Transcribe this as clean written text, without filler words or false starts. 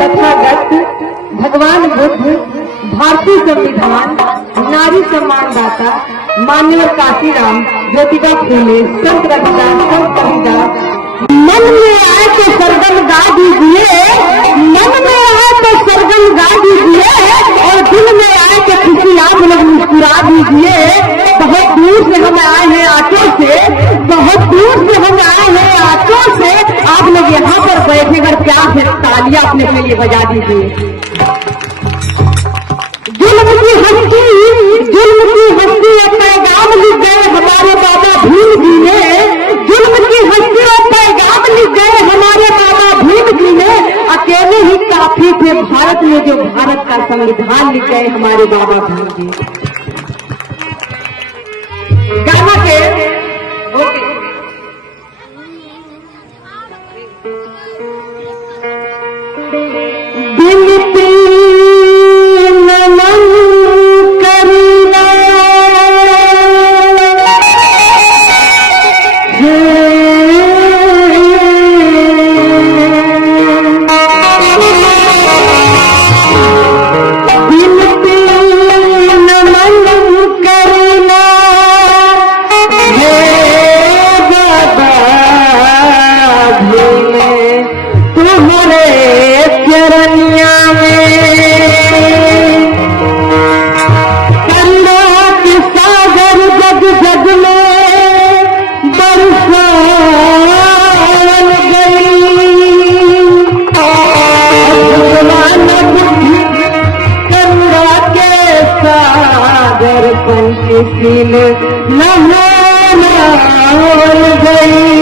तथागत भगवान बुद्ध, भारतीय संविधान, नारी सम्मान दाता माननीय काशीराम, ज्योतिबा फूले, संत रविदास, संत कबीरदास। मन में आए तो सरगम गा दीजिए, मन में आए तो सरगम गा दीजिए, और दिल में आए तो खुशी आप लोग मुस्कुरा दीजिए। बहुत दूर से हम आए हैं ऑटो से, बहुत दूर से हम आए हैं ऑटो से, आप लोग यहाँ पर बैठे कर प्यार से तालियां अपने लिए बजा दीजिए। जुल्म की हस्ती, जुल्म की हस्ती और पैगाम लिख गए हमारे बाबा भीम जी ने, जुल्म की हस्ती और पैगाम लिख गए हमारे बाबा भीम जी ने। अकेले ही काफी थे भारत में जो भारत का संविधान लिख गए हमारे बाबा भीम जी। गाना के बिनती नमन करना बिनती नमन करना बाबा भीम तुम्हारे चरनिया में करुणा के सागर जग जग में बरसात गई। करुणा के सागर पंचशील नहान गई।